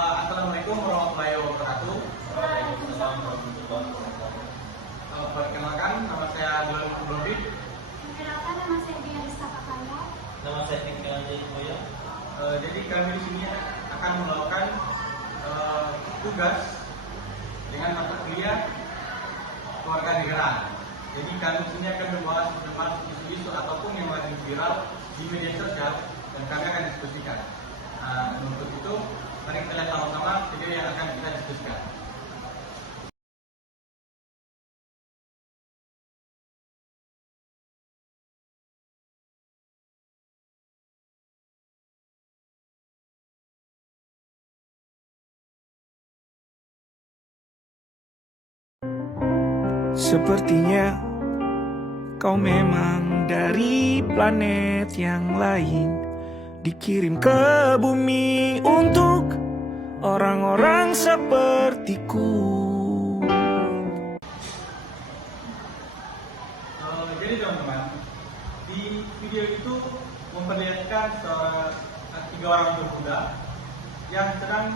Assalamualaikum warahmatullahi wabarakatuh. Waalaikumsalam warahmatullahi wabarakatuh. Perkenalkan, nama saya Abdul Brodit. Perkenalkan, nama saya Dia Risa Pakaya. Nama saya Fikri Anjay. Jadi kami di sini akan melakukan tugas dengan mata kuliah kewarganegaraan. Jadi kami di sini akan membahas tentang isu-isu ataupun yang lagi viral di media sosial dan kami akan diskusikan. Untuk itu, mari kita lihat sama-sama video yang akan kita diskusikan. Sepertinya kau memang dari planet yang lain, dikirim ke bumi untuk orang-orang sepertiku. Jadi teman-teman, di video itu memperlihatkan tiga orang pemuda yang sedang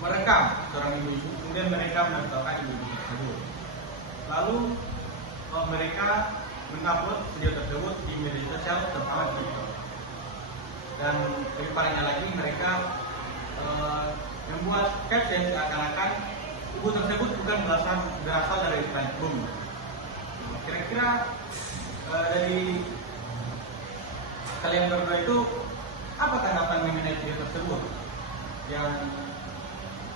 merekam seorang ibu-ibu, kemudian mereka menempelkan ibu-ibu tersebut. Lalu mereka mengupload video tersebut di media sosial terutama di TikTok. Dan lebih parahnya lagi mereka membuat caption seakan-akan ibu tersebut bukan berasal dari planet bumi. Kira-kira dari kalian berdua itu apa tanggapan mengenai video tersebut yang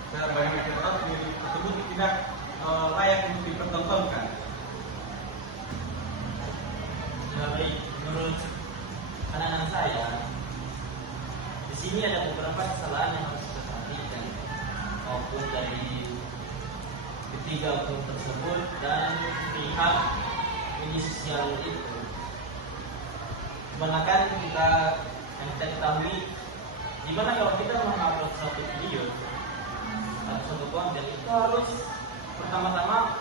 sebagai kita tahu video tersebut tidak layak untuk dipertontonkan? Ya, baik, menurut pandangan saya, di sini ada beberapa kesalahan yang harus kita perhatikan, maupun dari ketiga oknum tersebut dan pihak media sosial itu. Kebanyakan yang kita ketahui, dimana kalau kita mengupload suatu video atau suatu konten, itu harus pertama-tama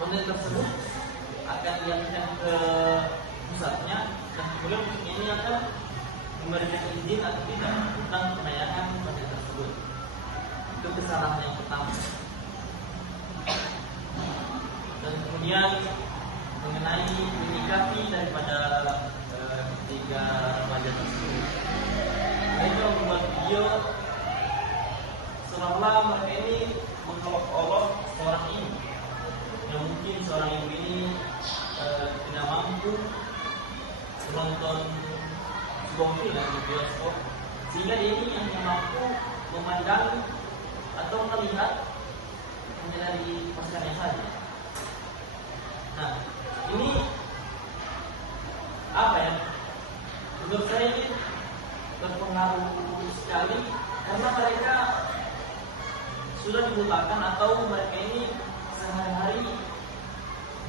konten tersebut akan dialihkan ke pusatnya, dan kemudian ini akan memberikan izin atau tidak tentang penayangan konten tersebut. Itu kesalahan yang pertama. Dan kemudian mengenai menyikapi daripada tiga remaja tersebut, mereka membuat video seolah-olah mereka ini mengolok-olok seorang ibu, yang mungkin seorang ibu ini tidak mampu menonton sebuah film di bioskop, sehingga dia ini hanya mampu memandang atau melihat hanya dari pasarnya saja. Nah, ini apa ya? Menurut saya ini berpengaruh sekali karena mereka sudah dibutakan atau mereka ini sehari-hari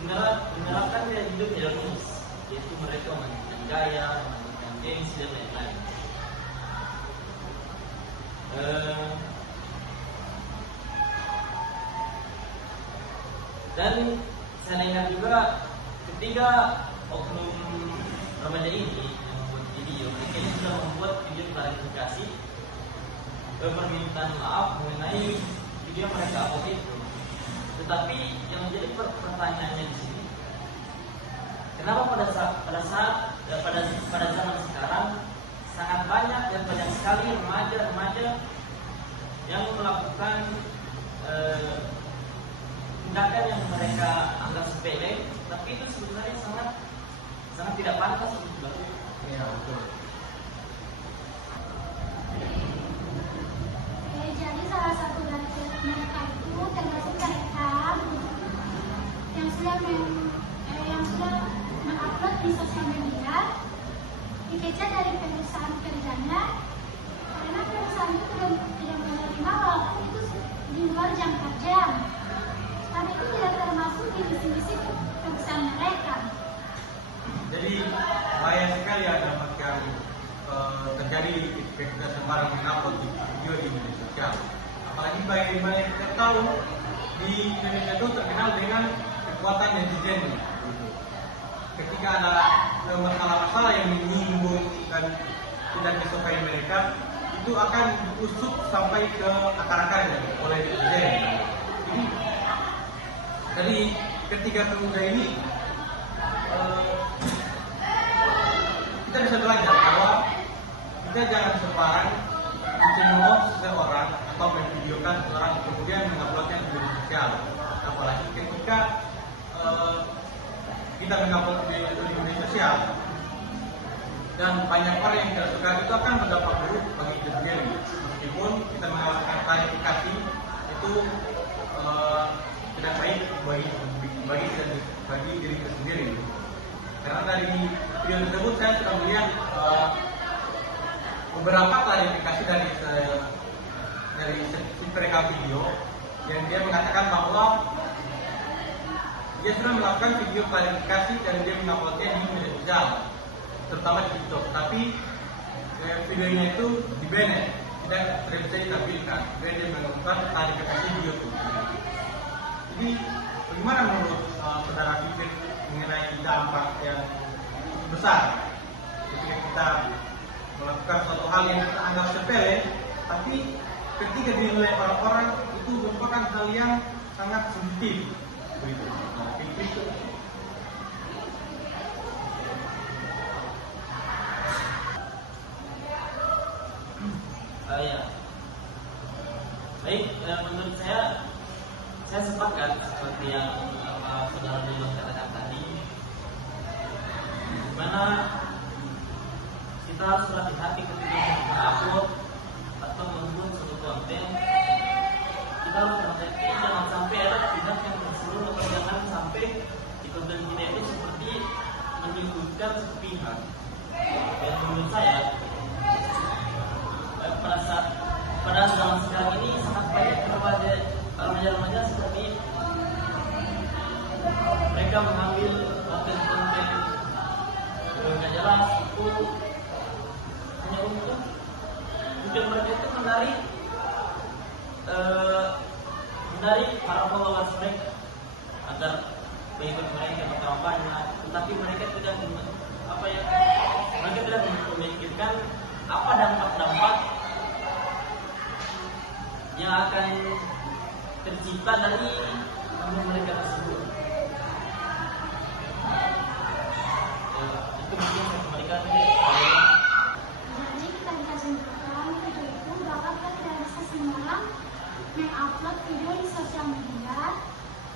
menerapkan gaya hidup hedonis, yaitu mereka memanfaatkan gaya, memanfaatkan gengsi dan lain-lain. Dan saya dengar juga ketiga oknum remaja ini yang membuat video, mereka ini sudah membuat video klarifikasi permintaan maaf mengenai video yang mereka upload itu. Tetapi yang menjadi pertanyaannya di sini, kenapa pada zaman sekarang sangat banyak dan banyak sekali remaja-remaja yang melakukan tindakan yang mereka anggap sepele, tapi itu sebenarnya sangat tidak pantas untuk dilakukan. Ya, betul. Jadi salah satu dari mereka itu termasuk mereka yang sudah mengupload di sosial media, dikejar dari perusahaan kerjanya karena perusahaan itu tidak menerima walaupun itu di luar jam kerja. Tapi itu tidak termasuk di misi-misi perusahaan mereka. Jadi bahaya sekali ya dapatkan terjadi ketika sembarang mengupload video di media sosial. Apalagi banyak kita tahu di Indonesia itu terkenal dengan kekuatan netizen. Ketika ada masalah-masalah yang menyinggung dan tidak disukai mereka, itu akan diusut sampai ke akar-akarnya oleh netizen. Jadi ketiga pemuda ini kita bisa belajar bahwa kita jangan sembarang mencemooh seseorang atau memvideokan seseorang kemudian menguploadnya di media sosial. Apalagi ketika kita mengupload di media sosial dan banyak orang yang tidak suka, itu akan berdampak buruk bagi kita sendiri. Meskipun kita melakukan klarifikasi itu tidak baik bagi diri kita sendiri. Karena dari video tersebut saya sudah melihat beberapa klarifikasi dari perekam video yang dia mengatakan bahwa dia sudah melakukan video klarifikasi dan dia menguploadnya di media sosial, terutama di TikTok. Tapi videonya itu di-ban, tidak bisa ditampilkan. Dia melakukan klarifikasi video itu. Jadi bagaimana menurut saudara pikir mengenai dampak yang besar ketika kita melakukan suatu hal yang kita anggap sepele, tapi ketika dinilai orang-orang itu merupakan hal yang sangat sensitif, begitu. Itu. Ya. Baik, menurut saya sepakat seperti yang saudara dulu katakan tadi, di mana kita harus hati-hati ketika mengupload atau membuat suatu konten. Kita harus hati-hati jangan sampai ada pihak yang tersuruh atau jangan sampai di konten kita itu seperti menyudutkan sepihak. Dan menurut saya pada zaman sekarang ini sangat banyak remaja seperti mereka mengambil konten-konten nggak jelas itu hanya untuk mereka itu menarik para followers mereka agar mengikut mereka berkampanye, tetapi mereka tidak memikirkan apa dampak-dampak yang akan tercipta dari konten mereka tersebut. Itu mungkin mereka Jadi kita bisa simpulkan video itu bahwa kita tidak bisa sembarang mengupload video di sosial media,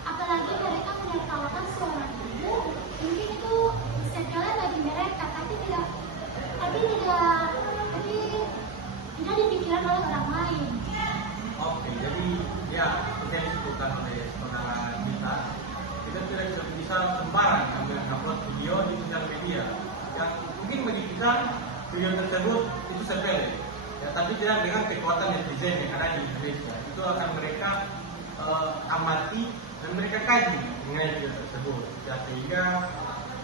apalagi mereka menertawakan seorang ibu. Mungkin itu sepele bagi mereka, tapi tidak dipikirkan oleh orang lain. Oke, jadi ya seperti yang disebutkan oleh saudara kita tidak bisa sembarang upload video di sosial media. Yang mungkin bagi kita video tersebut itu sepele, ya, tapi tidak dengan kekuatan netizen yang ada di Indonesia. Itu akan mereka amati dan mereka kaji mengenai video tersebut, ya, sehingga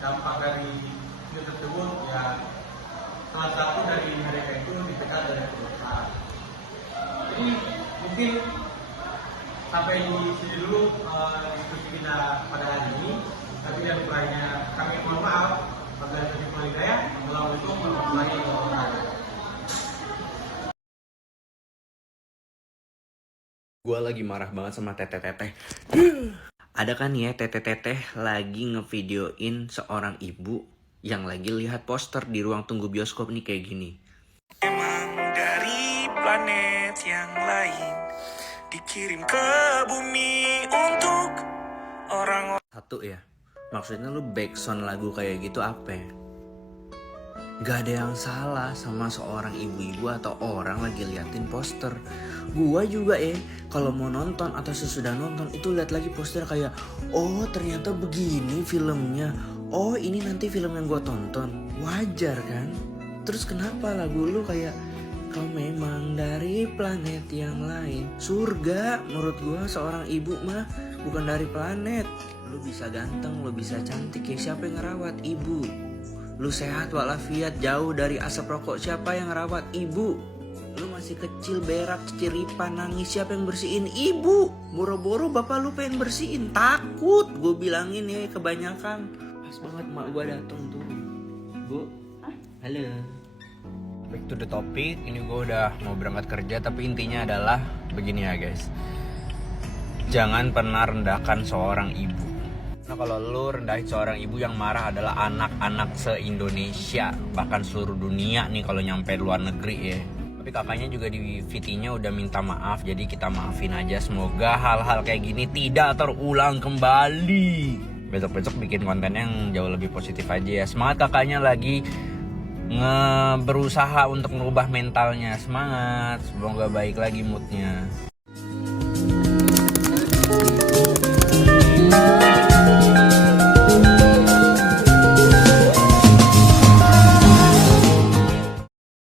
dampak dari video tersebut ya salah satu dari mereka itu dipecat dari perusahaan. Jadi mungkin sampai di sini dulu diskusi kita pada hari ini. Tapi dan kurangnya kami mohon maaf. Assalamualaikum warahmatullahi wabarakatuh. Gue lagi marah banget sama teteh-teteh. Ada kan ya teteh-teteh lagi ngevideoin seorang ibu yang lagi lihat poster di ruang tunggu bioskop nih kayak gini. Emang dari planet yang lain dikirim ke bumi untuk orang. Satu ya, maksudnya lu backsound lagu kayak gitu apa ya? Gak ada yang salah sama seorang ibu-ibu atau orang lagi liatin poster. Gua juga kalau mau nonton atau sesudah nonton itu lihat lagi poster kayak, oh ternyata begini filmnya. Oh ini nanti film yang gua tonton. Wajar kan? Terus kenapa lagu lu kayak kau memang dari planet yang lain? Surga menurut gua seorang ibu mah bukan dari planet. Lu bisa ganteng, lu bisa cantik, ya siapa yang ngerawat? Ibu. Lu sehat walafiat, jauh dari asap rokok, siapa yang ngerawat? Ibu. Lu masih kecil, berak, ceripan, nangis, siapa yang bersihin? Ibu. Boro-boro bapak lu pengen bersihin, takut. Gue bilangin ya kebanyakan. Pas banget mak gue dateng tuh. Bu, halo. Back to the topic, ini gue udah mau berangkat kerja, tapi intinya adalah begini ya guys. Jangan pernah rendahkan seorang ibu. Nah kalau lu rendahin seorang ibu, yang marah adalah anak-anak se-Indonesia, bahkan seluruh dunia nih kalau nyampe luar negeri ya. Tapi kakaknya juga di VT-nya udah minta maaf, jadi kita maafin aja. Semoga hal-hal kayak gini tidak terulang kembali. Besok-besok bikin konten yang jauh lebih positif aja ya. Semangat, kakaknya lagi berusaha untuk merubah mentalnya. Semangat, semoga baik lagi moodnya.